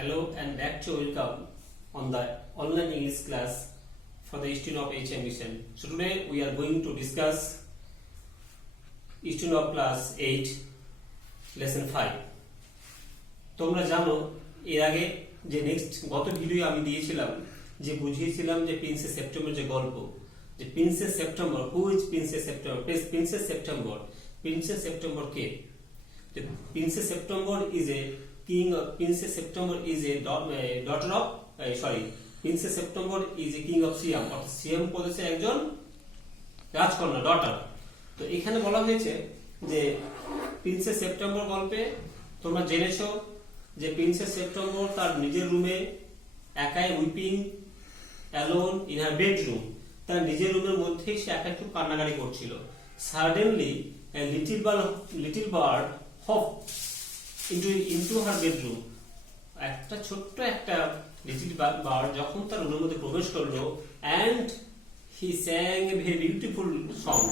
Hello and back to welcome on the online English class for the student of HM Mission. So today we are going to discuss student of class 8 lesson 5. তোমরা জানো এর আগে যে next গত video আমি দিয়েছিলাম যে বুঝিয়েছিলাম যে প্রিন্সেস সেপ্টেম্বর যে গল্প যে princess September who is princess September princess September K The Princess September is a king. Princess September is a daughter of Princess September is a king of Siam. অর্থাৎ সিয়াম প্রদেশের একজন রাজকন্যা ডটার। তো এখানে বলা হয়েছে যে প্রিন্সেস সেপ্টেম্বর গল্পে তোমরা জেনেছো যে প্রিন্সেস সেপ্টেম্বর তার নিজের রুমে একাই weeping alone in her bedroom, তার নিজের রুমের মধ্যেই সে একা একটু কান্নাকাটি করছিল। Suddenly little bird hop into her bedroom. একটা ছোট্ট একটা লিটল বার্ড যখন তার রুমের মধ্যে প্রবেশ করলো and he sang a very beautiful song.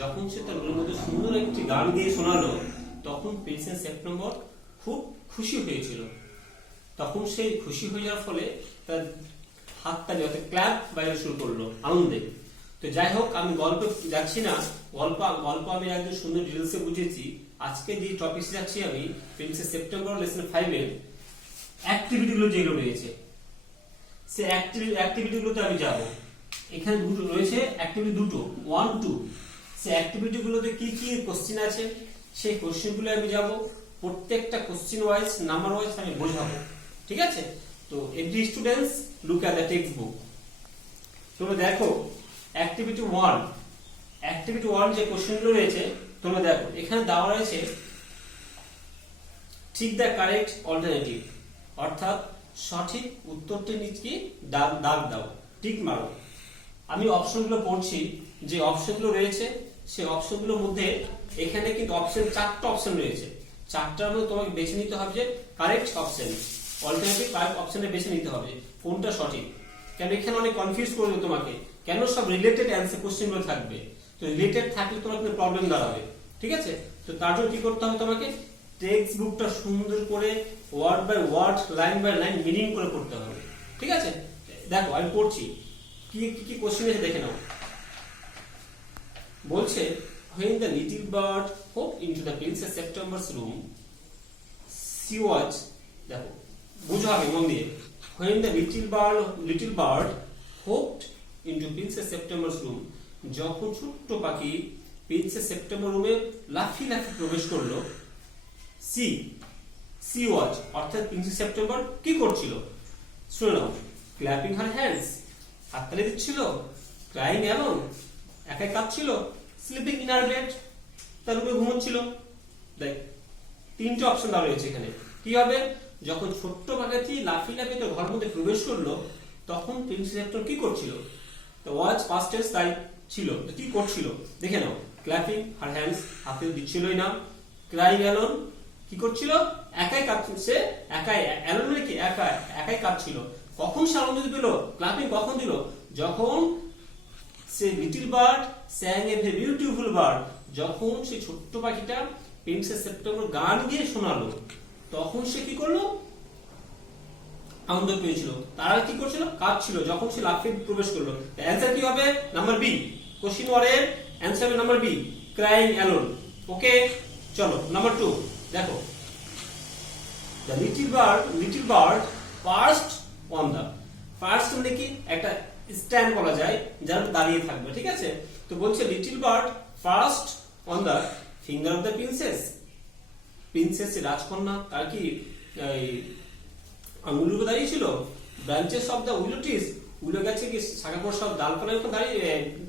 যখন সে তার রুমের মধ্যে সুন্দর একটি গান গেয়ে শোনালো তখন প্রিন্সেস সেপ্টেম্বর খুব খুশি হয়েছিল। তখন সে খুশি হয়ে যাওয়ার ফলে তার হাততালি অর্থাৎ ক্ল্যাপ বাইরে শুরু করলো আনন্দে। তো যাই হোক, আমি গল্প যাচ্ছি না, গল্প আমি একদম সুন্দর ডিটেলসে বুঝেছি। আজকে যে টপিক যাচ্ছি আমি প্রিন্সেস সেপ্টেম্বর লেসন 5 এর অ্যাক্টিভিটিগুলো যেগুলো রয়েছে সে অ্যাক্টিভিটিগুলোতে আমি যাব। এখানে দুটো রয়েছে অ্যাক্টিভিটি, দুটো 1 2। সে অ্যাক্টিভিটিগুলোতে কি কি কোশ্চেন আছে সেই কোশ্চেনগুলো আমি যাব। প্রত্যেকটা কোশ্চেন ওয়াইজ নাম্বার ওয়াইজ আমি বোঝাবো, ঠিক আছে? তো every students look at the text book. তোমরা দেখো অ্যাক্টিভিটি 1 যে কোশ্চেনগুলো রয়েছে তোমরা দেখো এখানে দেওয়া রয়েছে ঠিক দ্য কারেক্ট অল্টারনেটিভ, অর্থাৎ সঠিক উত্তরটি নিচে দাগ দাও, টিক মারো। আমি অপশনগুলো পড়ছি, যে অপশনগুলো রয়েছে সেই অপশনগুলোর মধ্যে এখানে কিন্তু চারটা অপশন রয়েছে। চারটার মধ্যে তোমাকে বেছে নিতে হবে যে কারেক্ট অপশন, অল্টারনেটিভ কারেক্ট অপশনটা বেছে নিতে হবে কোনটা সঠিক। কেন এখানে অনেক কনফিউজ করবে তোমাকে, কেন সব রিলেটেড অ্যান্সার কোশ্চেনগুলো থাকবে। তো রিলেটেড থাকলে তোমার কিন্তু প্রবলেম দাঁড়াবে, ঠিক আছে? তো তার জন্য কি করতে হবে, তোমাকে টেক্সট বুকটা সুন্দর করে word by word line by line meaning করে পড়তে হবে, ঠিক আছে? দেখো আমি পড়ছি কি কি কোশ্চেন আছে দেখে নাও। বলছে when the little bird hopped into the Princess September's room she was, দেখো বুঝো হবে মন দিয়ে, when the little bird hopped into Princess September's room, যখন ছোট্ট পাখি প্রিন্সেস সেপ্টেম্বর রুমে লাফি প্রবেশ করলো, সি ওয়াজ অর্থাৎ প্রিন্সেস সেপ্টেম্বর কি করছিল শুনে নাও। ক্ল্যাপিং হার হ্যান্ডস, হাততালি দিচ্ছিল। ক্রাইং অ্যালোন, একাই কাঁদছিল। স্লিপিং ইন হার বেড, তার রুমে ঘুমোচ্ছিল। দেখ তিনটে অপশন দেওয়া রয়েছে এখানে। কি হবে, যখন ছোট্ট পাখিটি লাফি তোর ঘরের মধ্যে প্রবেশ করলো তখন প্রিন্সেস সেপ্টেম্বর কি করছিল? তো ওয়াজ পাস্ট টেন্স তাই ছিল, কি করছিল দেখে নাও। ক্ল্যাপিং হার হ্যান্ডস, হাতে দিচ্ছিলই না। ক্রাইং অ্যালোন, কি করছিল? একাই কাঁদছিল। সে একাই, অ্যালোন মানে কি একাই কাঁদছিল। কখন সে আনন্দ পেল? ক্ল্যাপিং কখন দিল? যখন সে little bird sang a very beautiful bird, যখন সে ছোট্ট পাখিটা প্রিন্সেস সেপ্টেম্বর গান গিয়ে শোনালো তখন সে কি করলো? আনন্দ পেয়েছিল। তারা কি করছিল? কাঁদছিল যখন সে লাফিয়ে প্রবেশ করলো। অ্যান্সার কি হবে? Number B. কোশ্চেন 1 এর অ্যান্সার হবে number B, crying alone. Okay, চলো নাম্বার 2 দেখো। The little bird perched on the, perched মানে কি একটা স্ট্যান্ড বলা যায় যার দাঁড়িয়ে থাকবে, ঠিক আছে? তো বলছে little bird perched on the finger of the princess রাজকন্যা তার কি আঙুলের উপর দাঁড়িয়েছিল। ব্রাঞ্চেস অফ দ্য উইলো গাছে কি শাখা পর সব ডালপালার উপর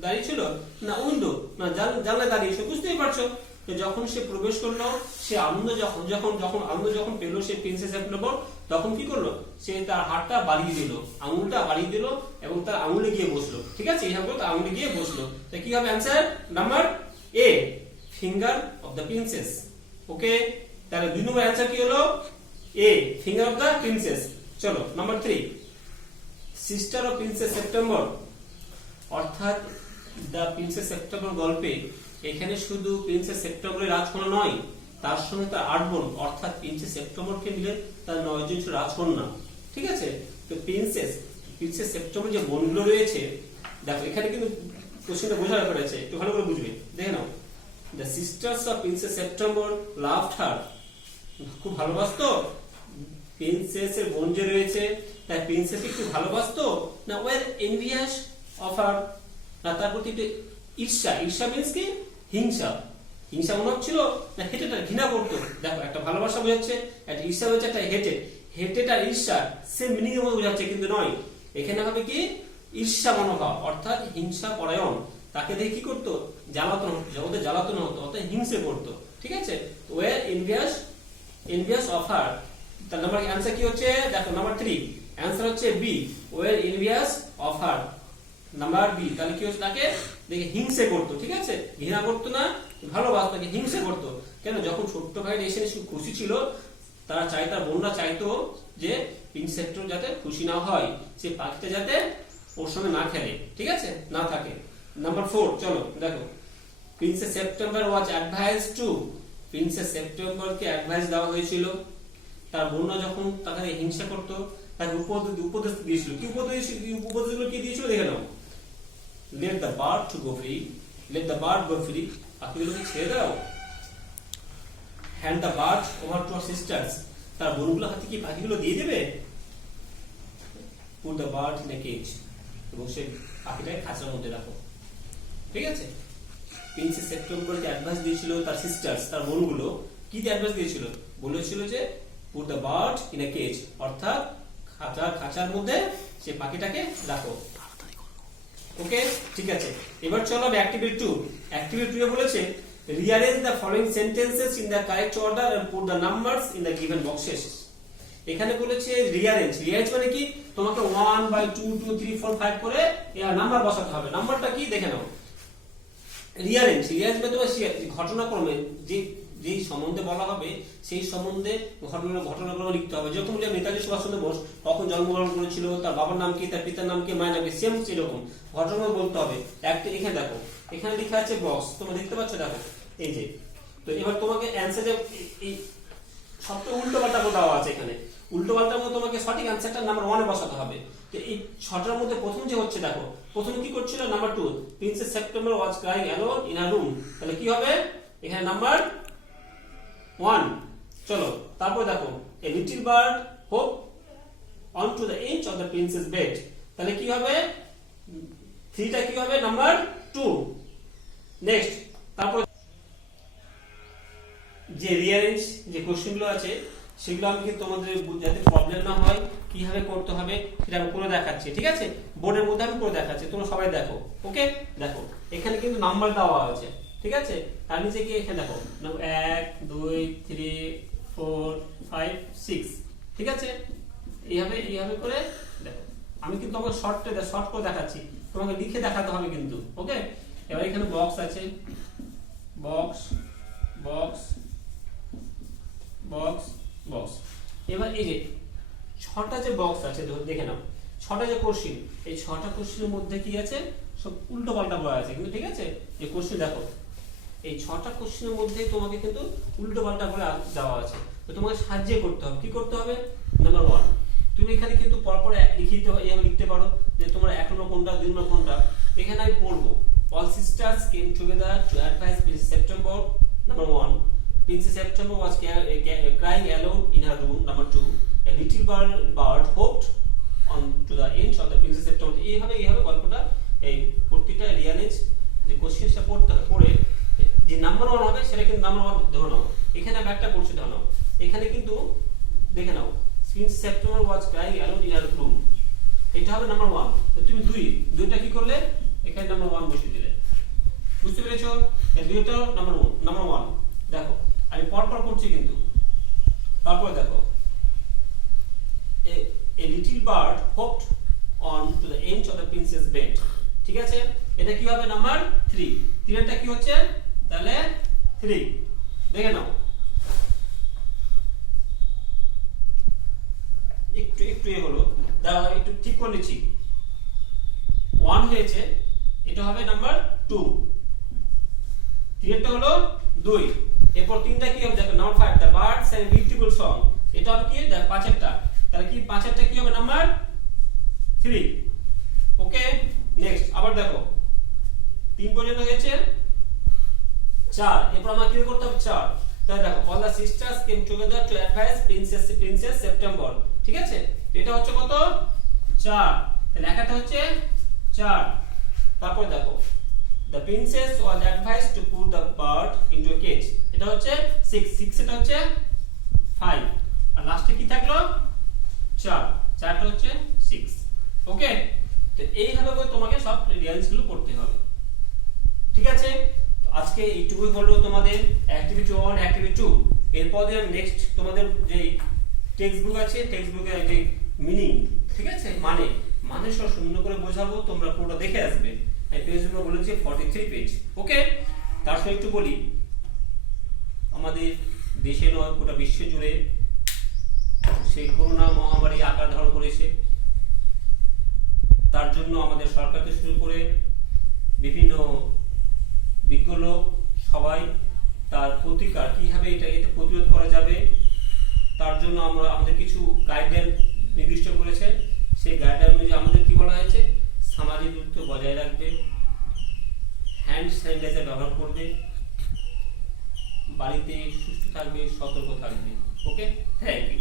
দাঁড়িয়েছিল না উইন্ডো না জানলায় দাঁড়িয়েছিল, বুঝতেই পারছো। যখন সে প্রবেশ করলো সে আনন্দ যখন পেলো সে প্রিন্সেস সেপ্টেম্বর, তখন কি করলো? সে তার হাতটা বাড়িয়ে দিল, আঙুলটা বাড়িয়ে দিল এবং তার আঙুলে গিয়ে বসলো, ঠিক আছে? এইভাবে তার আঙুলে গিয়ে বসলো। তাই কি হবে answer? Number A, finger of the princess. Okay, তাহলে 2 নম্বর অ্যান্সার কি হলো? A, finger of the princess. চলো number 3, sister of princess September, অর্থাৎ দ্য প্রিন্সেস সেপ্টেম্বর গল্পে এখানে শুধু প্রিন্সেস সেপ্টেম্বরের রাজকন্যা নয়, তার সঙ্গে তার 8 বোন অর্থাৎ প্রিন্সেস সেপ্টেম্বরকে মিলে তার 9 জন রাজকন্যা। ঠিক আছে, তো প্রিন্সেস সেপ্টেম্বর যে বোনগুলো রয়েছে, দেখো এখানে কিন্তু কোশ্চেনটা বোঝার ব্যাপার আছে, একটু ভালো করে বুঝবে। দেখে নাও, the sisters of princess September loved her, খুব ভালোবাসতো প্রিন্সেসের বোন যে রয়েছে তাই প্রিন্সেসকে একটু ভালোবাসতো না, ওয়ার এনভিয়াস অফ হার, না তার প্রতি একটু ঈর্ষা মিন্স কি হিংসা মনে হচ্ছিল, না হেটেটা ঘৃণা করতো। দেখো একটা ভালোবাসা বোঝাচ্ছে, একটা ঈর্ষা বোঝাচ্ছে, একটা হেটেড আর ঈর্ষা সেম মিনিং এর মধ্যে বোঝাচ্ছে কিন্তু নয়। এখানে হবে কি ঈর্ষা মনোভাব অর্থাৎ হিংসা পরায়ণ, তাকে দেখে কি করতো জ্বালাতন হতো অর্থাৎ হিংসে করতো। ঠিক আছে, ওয়ার এনভিয়াস অফ হার, তার নাম্বার आंसर কি হচ্ছে, দেখো নাম্বার 3 आंसर হচ্ছে B, were envious of her, number B. তাহলে কি হচ্ছে, তাকে দেখে হিংসে করতো। ঠিক আছে, ঘৃণা করতো না, ভালোবাসতো, তাকে হিংসে করতো। কেন, যখন ছোট্ট ভাই এসে খুশি ছিল, তারা তার বোনরা চাইতো যে প্রিন্স সেপ্টেম্বর যাতে খুশি না হয়, সে পাখিটা যাতে ওর সঙ্গে না খেলে, ঠিক আছে, না থাকে। নাম্বার 4 চলো দেখো, প্রিন্সেস সেপ্টেম্বর ওয়াজ অ্যাডভাইস টু, প্রিন্সেস সেপ্টেম্বরকে অ্যাডভাইস দেওয়া হয়েছিল তার বোনরা যখন তাকে হিংসা করতো, তাকে উপদেশ দিয়েছিল। কি উপদেশগুলো কি দিয়েছিল দেখে নাও, let the bird go free, পাখিগুলোকে ছেড়ে দাও, hand the bird over to her sisters, তার বোনগুলো হাতে কি পাখিগুলো দিয়ে দেবে, put the bird in a cage, এবং সেই পাখিটাকে খাঁচার মধ্যে রাখো। ঠিক আছে, প্রিন্সেস সেপ্টেম্বরকে অ্যাডভাইস দিয়েছিল তার সিস্টার্স, তার বোনগুলো কি অ্যাডভাইস দিয়েছিল, বলেছিল যে put the bird in a cage, অর্থাৎ খাঁচার মধ্যে সেই পাখিটাকে রাখো। ওকে, ঠিক আছে, এবার চলো অ্যাক্টিভিটি 2 এ বলেছে rearrange the following sentences in the correct order and put the numbers in the given boxes। এখানে বলেছে rearrange মানে কি, তোমাকে 1 by 2 2 3 4 5 করে নাম্বার বসাতে হবে। নাম্বারটা কি দেখে নাও, rearrange মানে তোমার ঘটনাক্রমে যেই সম্বন্ধে বলা হবে সেই সম্বন্ধে ঘটনাক্রমে লিখতে হবে। যেরকম নেতাজি সুভাষচন্দ্র বোস কখন জন্মগ্রহণ করেছিল, তার বাবার নাম কি, তার পিতার নাম কি, মায়ের নাম কি, সেম সেরকম ঘটনা বলতে হবে। একটা এখানে দেখো, এখানে লেখা আছে বক্স, তোমরা দেখতে পাচ্ছ, দেখো এই যে। তো এবার তোমাকে অ্যানসার যে এই সবটা উল্টো পাল্টা দেওয়া আছে, এখানে উল্টো পাল্টার মধ্যে তোমাকে সঠিক অ্যানসারটা নাম্বার 1 এ বসাতে হবে। তো এই 6টার মধ্যে প্রথম যে হচ্ছে, দেখো প্রথম কি করছিল, number 2 princess September was crying alone in a room, তাহলে কি হবে এখানে নাম্বার 1। চলো তারপর দেখো a little bird hop on to the edge of the princess bed, তাহলে কি হবে 3টা কি হবে নাম্বার 2। নেক্সট, তারপর যে রিঅ্যারেঞ্জ যে কোশ্চেনগুলো আছে সেগুলো আমি কিন্তু তোমাদের যাতে প্রবলেম না হয় কিভাবে করতে হবে সেটা আমি করে দেখাচ্ছি। ঠিক আছে, বোর্ডের মধ্যে আমি করে দেখাচ্ছি, তোমরা সবাই দেখো। ওকে, দেখো এখানে কিন্তু নাম্বার দেওয়া আছে। ঠিক আছে, তার নিচে কি এখানে দেখো 1 2 3 4 5 6। ঠিক আছে, এইভাবে করে দেখো। আমি কিন্তু তোমাকে শর্ট করে দেখাচ্ছি, তোমাকে লিখে দেখাতে হবে কিন্তু। ওকে, এবার এখানে বক্স আছে, বক্স বক্স বক্স বক্স। এবার এই যে 6টা যে বক্স আছে দেখে নাও, 6টা যে কোশ্চেন, এই 6টা কোশ্চেনের মধ্যে কি আছে, সব উল্টো পাল্টা বলা আছে কিন্তু। ঠিক আছে, এই কোশ্চেন দেখো, এই 6টা কোশ্চেনের মধ্যে তোমাকে কিন্তু উল্টো পাল্টা করে দেওয়া আছে। তো তোমাকে সাহায্য করতে হবে, কি করতে হবে, নাম্বার 1 তুমি এখানে কিন্তু পরপর লিখতে পারো যে তোমরা 1 নম্বর কোনটা 2 নম্বর কোনটা। এখানে আমি পড়বো, all sisters came together to advise Princess September, number 1, Princess September was crying alone in her room, number 2, a little bird hopped on to the edge of the Princess September। এইভাবে গল্পটা এই প্রত্যেকটা রিঅ্যারেঞ্জ যে কোশ্চেনটা পড়তে হবে, পড়ে যে নাম্বার 1 হবে সেটা কিন্তু নাম্বার 1 ধরে নাও। এখানে আমি একটা করছি, ধরে নাও এখানে কিন্তু দেখে নাও Princess September was crying alone in her room, এটা হবে নাম্বার 1। তো তুমি দুইটা কি করলে, এখানে নাম্বার 1 বসিয়ে দিলে। বুঝতে পেরেছো, এই দুইটা নাম্বার 1। দেখো আমি পরপর করছি কিন্তু। তারপর দেখো a little bird hopped on to the edge of the princess bed। ঠিক আছে, এটা কি হবে নাম্বার 3। 3টা কি হচ্ছে তাহলে 3, দেখে নাও একটু হলো, দাঁড়াও একটু ঠিক করে নিচ্ছি। 1 হয়েছে, এটা হবে নাম্বার 2, 3টা হলো 2। এরপর তিনটা কি হবে দেখো, number 5 the birds and beautiful song, এটা হবে কি দেখো পাঁচেরটা, তাহলে কি পাঁচেরটা কি হবে নাম্বার 3। ওকে, নেক্সট আবার দেখো 3 পর্যন্ত হয়েছে 4, এরপর আমরা কি করতে হবে 4, তাহলে দেখো all the sisters came together two advice princess September, ঠিক আছে, এটা হচ্ছে কত 4, তাহলে লেখাটা হচ্ছে 4। তারপর দেখো the princess was advised to put the bird into a cage, এটা হচ্ছে 6 এটা হচ্ছে 5, আর লাস্টে কি থাকলো 4, 4টা হচ্ছে 6। ওকে, তো এইভাবে করে তোমাকে সব রিয়ালস গুলো করতে হবে, ঠিক আছে। তো আজকে এইটুকুই হলো তোমাদের অ্যাক্টিভিটি 1 অ্যাক্টিভিটি 2। এরপর দিয়ে নেক্সট তোমাদের যে টেক্সট বুক আছে, টেক্সট বুকের যে মিনিং, ঠিক আছে, মানে সব সুন্দর করে বোঝাবো, তোমরা পুরোটা দেখে আসবে। এই পেজগুলো বলেছি 43 পেজ। ওকে, তার সঙ্গে একটু বলি, আমাদের দেশে নয় গোটা বিশ্ব জুড়ে সেই করোনা মহামারী আকার ধারণ করেছে। তার জন্য আমাদের সরকার থেকে শুরু করে বিভিন্ন বিজ্ঞ লোক সবাই তার প্রতিকার কিভাবে এতে প্রতিরোধ করা যাবে তার জন্য আমাদের কিছু গাইডলাইন নির্দিষ্ট করেছে। সেই গাইডলাইন অনুযায়ী আমাদের কি বলা হয়েছে, সামাজিক দূরত্ব বজায় রাখবে, হ্যান্ড স্যানিটাইজার ব্যবহার করবে, বাড়িতে সুস্থ থাকবে, সতর্ক থাকবে। ওকে, থ্যাংক ইউ।